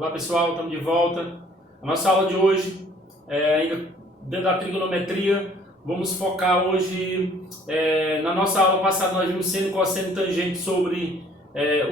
Olá pessoal, estamos de volta. A nossa aula de hoje, ainda dentro da trigonometria, vamos focar hoje, na nossa aula passada nós vimos seno, cosseno e tangente sobre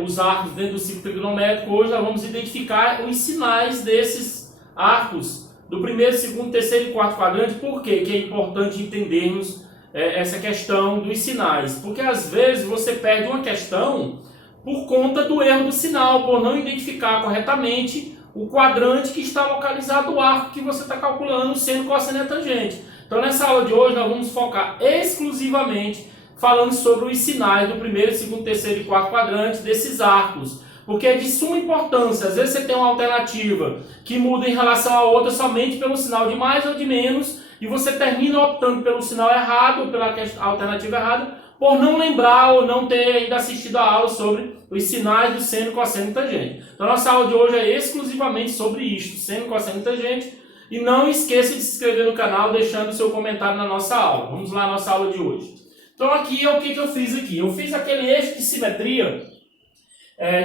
os arcos dentro do ciclo trigonométrico. Hoje nós vamos identificar os sinais desses arcos do primeiro, segundo, terceiro e quarto quadrante. Por quê? Que é importante entendermos essa questão dos sinais? Porque às vezes você perde uma questão por conta do erro do sinal, por não identificar corretamente o quadrante que está localizado o arco que você está calculando, seno, cosseno e tangente. Então nessa aula de hoje nós vamos focar exclusivamente falando sobre os sinais do primeiro, segundo, terceiro e quarto quadrante desses arcos. Porque é de suma importância. Às vezes você tem uma alternativa que muda em relação à outra somente pelo sinal de mais ou de menos, e você termina optando pelo sinal errado, ou pela alternativa errada, por não lembrar ou não ter ainda assistido a aula sobre os sinais do seno, cosseno e tangente. Então a nossa aula de hoje é exclusivamente sobre isto, seno, cosseno e tangente. E não esqueça de se inscrever no canal, deixando o seu comentário na nossa aula. Vamos lá à nossa aula de hoje. Então aqui é o que eu fiz aqui. Eu fiz aquele eixo de simetria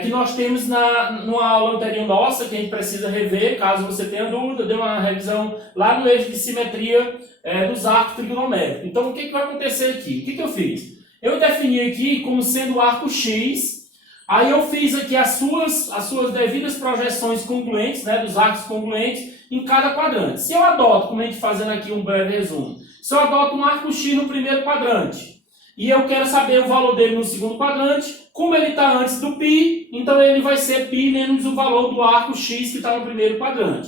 que nós temos numa aula anterior nossa, que a gente precisa rever, caso você tenha dúvida. Deu uma revisão lá no eixo de simetria dos arcos trigonométricos. Então o que vai acontecer aqui? O que eu fiz? Eu defini aqui como sendo o arco X, aí eu fiz aqui as suas devidas projeções congruentes, dos arcos congruentes em cada quadrante. Se eu adoto, como a gente fazendo aqui um breve resumo, se eu adoto um arco X no primeiro quadrante, e eu quero saber o valor dele no segundo quadrante, como ele está antes do π, então ele vai ser π menos o valor do arco X que está no primeiro quadrante.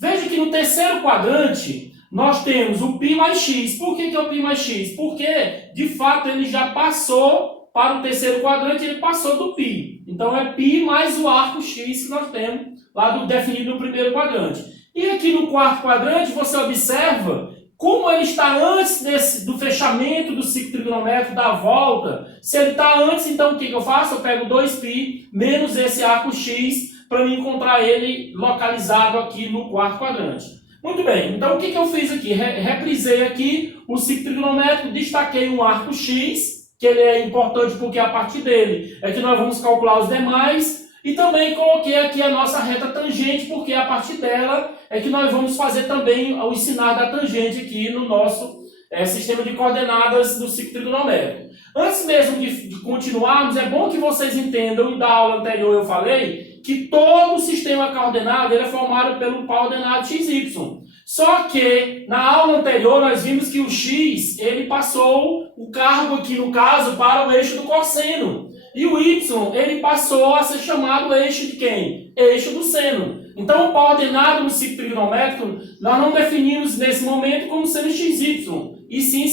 Veja que no terceiro quadrante, nós temos o π mais x. Por que é o π mais x? Porque, de fato, ele já passou para o terceiro quadrante, ele passou do π. Então, é π mais o arco x que nós temos lá definido no primeiro quadrante. E aqui no quarto quadrante, você observa como ele está antes do fechamento do ciclo trigonométrico, da volta. Se ele está antes, então o que eu faço? Eu pego 2π menos esse arco x para me encontrar ele localizado aqui no quarto quadrante. Muito bem, então o que eu fiz aqui? Reprisei aqui o ciclo trigonométrico, destaquei um arco X, que ele é importante porque a partir dele é que nós vamos calcular os demais, e também coloquei aqui a nossa reta tangente, porque a partir dela é que nós vamos fazer também os sinais da tangente aqui no nosso sistema de coordenadas do ciclo trigonométrico. Antes mesmo de continuarmos, é bom que vocês entendam, e da aula anterior eu falei, que todo o sistema coordenado ele é formado pelo coordenado XY. Só que na aula anterior nós vimos que o x ele passou o cargo aqui no caso para o eixo do cosseno. E o y ele passou a ser chamado eixo de quem? Eixo do seno. Então o coordenado no ciclo trigonométrico nós não definimos nesse momento como sendo xy, e sim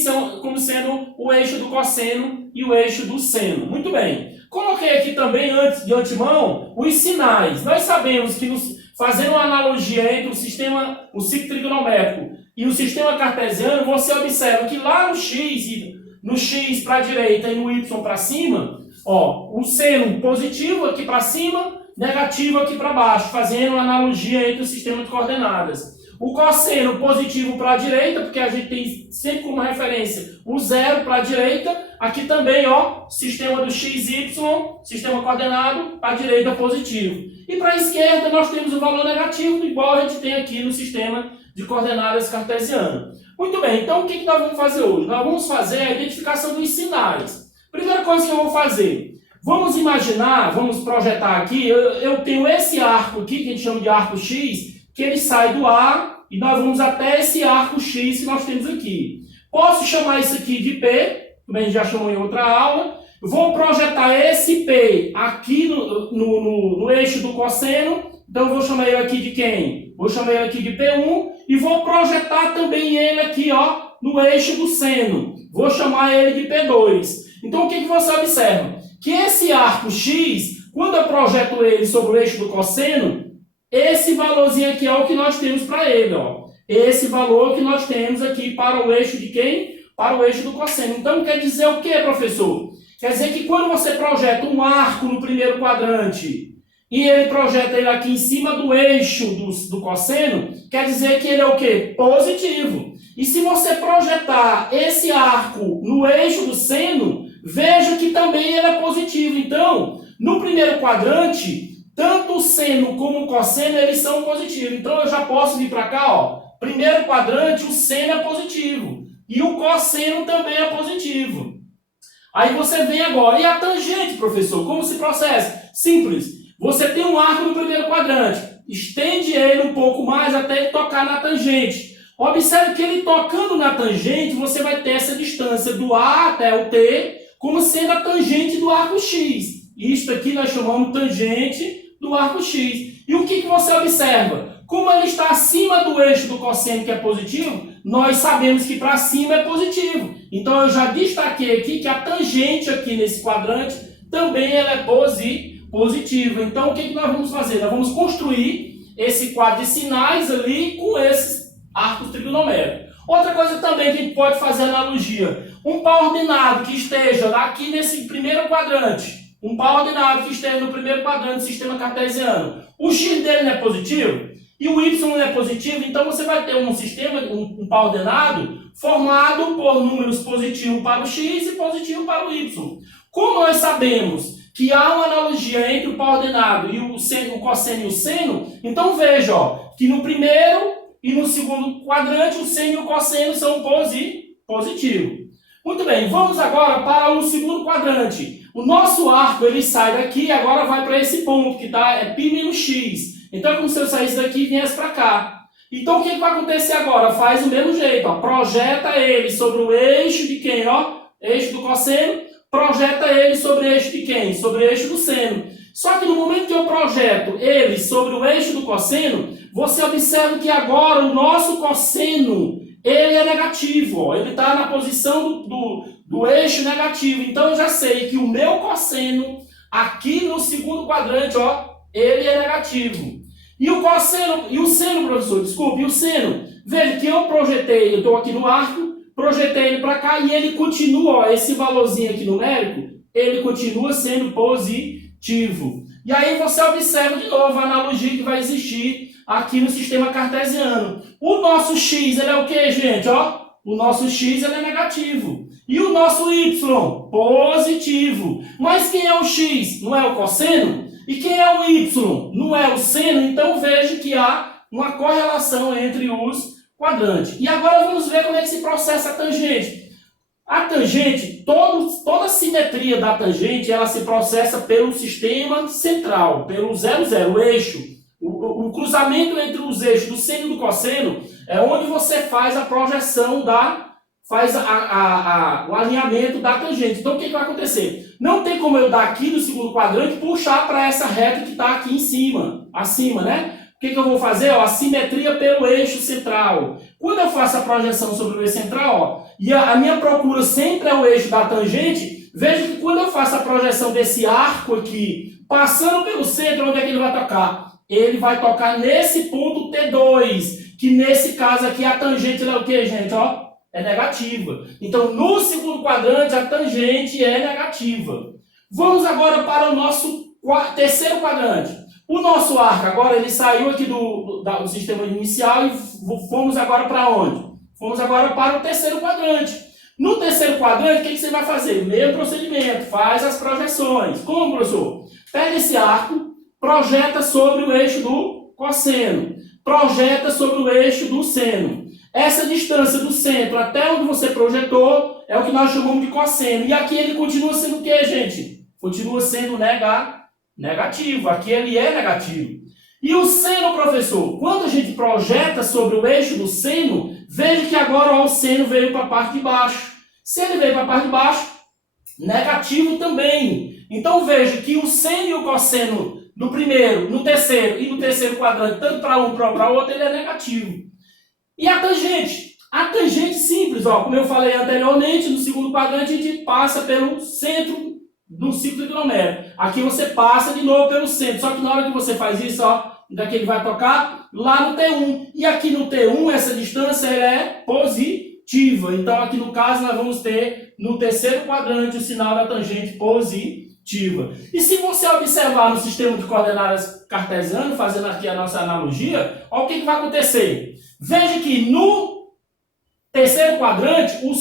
como sendo o eixo do cosseno e o eixo do seno. Muito bem. Coloquei aqui também, antes de antemão, os sinais. Nós sabemos que, fazendo uma analogia entre o ciclo trigonométrico e o sistema cartesiano, você observa que lá no x para a direita e no y para cima, o seno positivo aqui para cima, negativo aqui para baixo, fazendo uma analogia entre o sistema de coordenadas. O cosseno positivo para a direita, porque a gente tem sempre como referência o zero para a direita. Aqui também, sistema do XY, sistema coordenado, para a direita positivo. E para a esquerda nós temos o valor negativo, igual a gente tem aqui no sistema de coordenadas cartesiano. Muito bem, então o que nós vamos fazer hoje? Nós vamos fazer a identificação dos sinais. Primeira coisa que eu vou fazer, vamos imaginar, vamos projetar aqui, eu tenho esse arco aqui, que a gente chama de arco X, que ele sai do A e nós vamos até esse arco X que nós temos aqui. Posso chamar isso aqui de P, como a gente já chamou em outra aula. Vou projetar esse P aqui no eixo do cosseno. Então eu vou chamar ele aqui de quem? Vou chamar ele aqui de P1 e vou projetar também ele aqui no eixo do seno. Vou chamar ele de P2. Então o que você observa? Que esse arco X, quando eu projeto ele sobre o eixo do cosseno, esse valorzinho aqui é o que nós temos para ele. Esse valor que nós temos aqui para o eixo de quem? Para o eixo do cosseno. Então quer dizer o que, professor? Quer dizer que quando você projeta um arco no primeiro quadrante e ele projeta ele aqui em cima do eixo do cosseno, quer dizer que ele é o quê? Positivo. E se você projetar esse arco no eixo do seno, veja que também ele é positivo. Então, no primeiro quadrante, tanto o seno como o cosseno, eles são positivos. Então, eu já posso vir para cá, ó. Primeiro quadrante, o seno é positivo. E o cosseno também é positivo. Aí você vem agora. E a tangente, professor? Como se processa? Simples. Você tem um arco no primeiro quadrante. Estende ele um pouco mais até ele tocar na tangente. Observe que ele tocando na tangente, você vai ter essa distância do A até o T, como sendo a tangente do arco X. Isto aqui nós chamamos tangente do arco X. E o que você observa? Como ele está acima do eixo do cosseno, que é positivo, nós sabemos que para cima é positivo. Então eu já destaquei aqui que a tangente aqui nesse quadrante também ela é positiva. Então o que nós vamos fazer? Nós vamos construir esse quadro de sinais ali com esses arcos trigonométricos. Outra coisa também que a gente pode fazer analogia. Um par ordenado que esteja aqui nesse primeiro quadrante. Um par ordenado que esteja no primeiro quadrante do sistema cartesiano. O x dele não é positivo e o y não é positivo. Então você vai ter um sistema, um par ordenado, formado por números positivos para o x e positivo para o y. Como nós sabemos que há uma analogia entre o par ordenado e o cosseno e o seno, então veja ó, que no primeiro e no segundo quadrante, o seno e o cosseno são positivos. Muito bem, vamos agora para o segundo quadrante. O nosso arco ele sai daqui e agora vai para esse ponto, que é π menos x. Então é como se eu saísse daqui e viesse para cá. Então o que vai acontecer agora? Faz do mesmo jeito. Ó. Projeta ele sobre o eixo de quem? Ó, eixo do cosseno. Projeta ele sobre o eixo de quem? Sobre o eixo do seno. Só que no momento que eu projeto ele sobre o eixo do cosseno, você observa que agora o nosso cosseno ele é negativo. Ó. Ele está na posição do eixo negativo. Então eu já sei que o meu cosseno aqui no segundo quadrante, ó, ele é negativo. E o cosseno, e o seno, professor, desculpe, e o seno? Veja que eu projetei, eu estou aqui no arco, projetei ele para cá e ele continua, ó, esse valorzinho aqui numérico, ele continua sendo positivo. E aí você observa de novo a analogia que vai existir aqui no sistema cartesiano. O nosso x, ele é o que, gente? Ó, o nosso x ele é negativo. E o nosso y? Positivo. Mas quem é o x? Não é o cosseno? E quem é o y? Não é o seno? Então veja que há uma correlação entre os quadrantes. E agora vamos ver como é que se processa a tangente. A tangente, toda a simetria da tangente, ela se processa pelo sistema central, pelo 0,0, o eixo. O cruzamento entre os eixos do seno e do cosseno é onde você faz a projeção o alinhamento da tangente. Então o que vai acontecer? Não tem como eu daqui do segundo quadrante puxar para essa reta que está aqui em cima, acima, né? O que eu vou fazer? Ó, a simetria pelo eixo central. Quando eu faço a projeção sobre o eixo central, ó, e a minha procura sempre é o eixo da tangente, veja que quando eu faço a projeção desse arco aqui, passando pelo centro, onde é que ele vai tocar? Ele vai tocar nesse ponto T2, que nesse caso aqui a tangente é o que, gente? Ó, é negativa. Então, no segundo quadrante, a tangente é negativa. Vamos agora para o nosso terceiro quadrante. O nosso arco agora, ele saiu aqui do sistema inicial e fomos agora para onde? Fomos agora para o terceiro quadrante. No terceiro quadrante, o que você vai fazer? Mesmo procedimento, faz as projeções. Como, professor? Pega esse arco, projeta sobre o eixo do cosseno, projeta sobre o eixo do seno. Essa distância do centro até onde você projetou é o que nós chamamos de cosseno. E aqui ele continua sendo o que, gente? Continua sendo negativo. Aqui ele é negativo. E o seno, professor? Quando a gente projeta sobre o eixo do seno, veja que agora ó, o seno veio para a parte de baixo. Se ele veio para a parte de baixo, negativo também. Então veja que o seno e o cosseno no primeiro, no terceiro e no terceiro quadrante, tanto para um para o outro, ele é negativo. E a tangente? A tangente simples, ó, como eu falei anteriormente, no segundo quadrante a gente passa pelo centro do ciclo trigonométrico. Aqui você passa de novo pelo centro, só que na hora que você faz isso, ó, daqui ele vai tocar lá no T1. E aqui no T1 essa distância é positiva. Então aqui no caso nós vamos ter no terceiro quadrante o sinal da tangente positiva. E se você observar no sistema de coordenadas cartesiano, fazendo aqui a nossa analogia, ó, o que vai acontecer? Veja que no terceiro quadrante o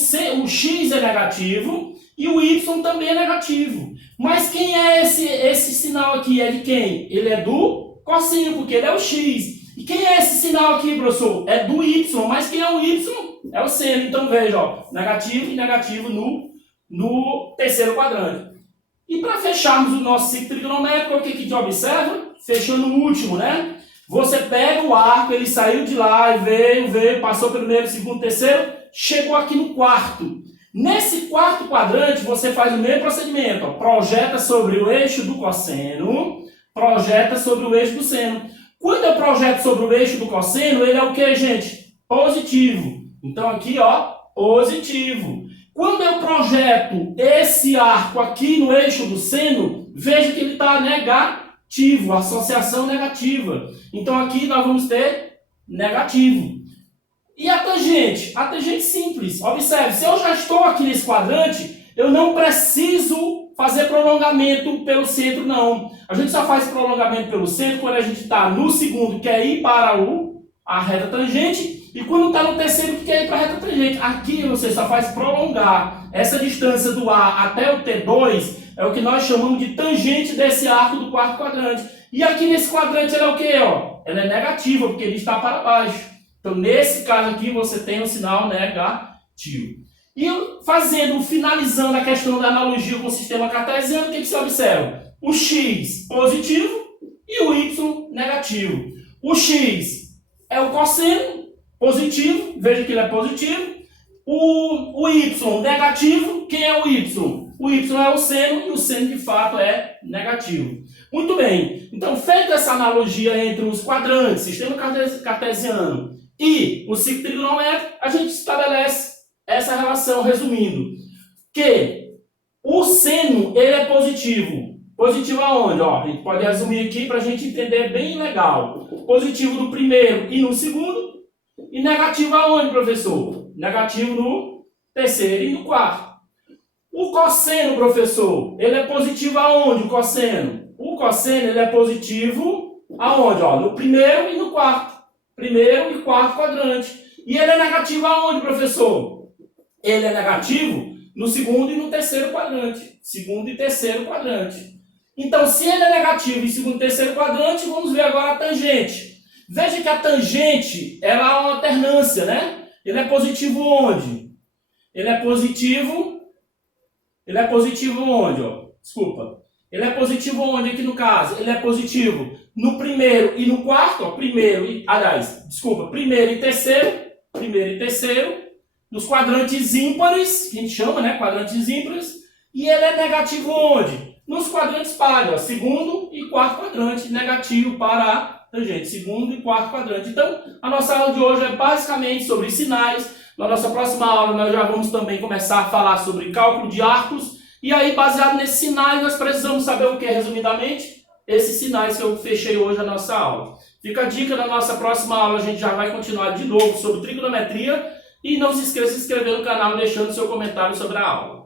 x é negativo e o y também é negativo. Mas quem é esse sinal aqui? É de quem? Ele é do cosseno, porque ele é o x. E quem é esse sinal aqui, professor? É do y. Mas quem é o y? É o seno. Então veja, ó, negativo e negativo no terceiro quadrante. E para fecharmos o nosso ciclo trigonométrico, o que a gente observa? Fechando o último, né? Você pega o arco, ele saiu de lá e veio, passou pelo primeiro, segundo, terceiro, chegou aqui no quarto. Nesse quarto quadrante, você faz o mesmo procedimento. Ó, projeta sobre o eixo do cosseno, projeta sobre o eixo do seno. Quando eu projeto sobre o eixo do cosseno, ele é o que, gente? Positivo. Então aqui, ó, positivo. Quando eu projeto esse arco aqui no eixo do seno, veja que ele está negativo, associação negativa. Então aqui nós vamos ter negativo. E a tangente? A tangente simples. Observe, se eu já estou aqui nesse quadrante, eu não preciso fazer prolongamento pelo centro, não. A gente só faz prolongamento pelo centro quando a gente está no segundo, que é ir para a reta tangente, e quando está no terceiro, que quer ir para a reta tangente. Aqui você só faz prolongar. Essa distância do A até o T2 é o que nós chamamos de tangente desse arco do quarto quadrante. E aqui nesse quadrante ela é o quê? Ó? Ela é negativa, porque ele está para baixo. Então, nesse caso aqui, você tem um sinal negativo. E finalizando a questão da analogia com o sistema cartesiano, o que você observa? O x positivo e o y negativo. O x é o cosseno positivo, veja que ele é positivo. O y negativo, quem é o y? O y é o seno e o seno de fato é negativo. Muito bem, então feita essa analogia entre os quadrantes, sistema cartesiano e o ciclo trigonométrico, a gente estabelece essa relação, resumindo, que o seno ele é positivo. Positivo aonde? Ó, a gente pode resumir aqui para a gente entender bem legal. Positivo no primeiro e no segundo, e negativo aonde, professor? Negativo no terceiro e no quarto. O cosseno, professor, ele é positivo aonde, o cosseno? O cosseno ele é positivo aonde? Ó, no primeiro e no quarto. Primeiro e quarto quadrante. E ele é negativo aonde, professor? Ele é negativo no segundo e no terceiro quadrante. Segundo e terceiro quadrante. Então, se ele é negativo em segundo e terceiro quadrante, vamos ver agora a tangente. Veja que a tangente ela é uma alternância, né? Ele é positivo onde? Ele é positivo onde, ó? Desculpa. Ele é positivo onde aqui no caso? Ele é positivo no primeiro e no quarto, ó, primeiro e terceiro, nos quadrantes ímpares, que a gente chama, né, quadrantes ímpares, e ele é negativo onde? Nos quadrantes pares, ó, segundo e quarto quadrante, negativo para a tangente, segundo e quarto quadrante. Então, a nossa aula de hoje é basicamente sobre sinais. Na nossa próxima aula, nós já vamos também começar a falar sobre cálculo de arcos. E aí, baseado nesses sinais, nós precisamos saber o que, resumidamente? Esses sinais que eu fechei hoje na nossa aula. Fica a dica, na nossa próxima aula a gente já vai continuar de novo sobre trigonometria. E não se esqueça de se inscrever no canal deixando seu comentário sobre a aula.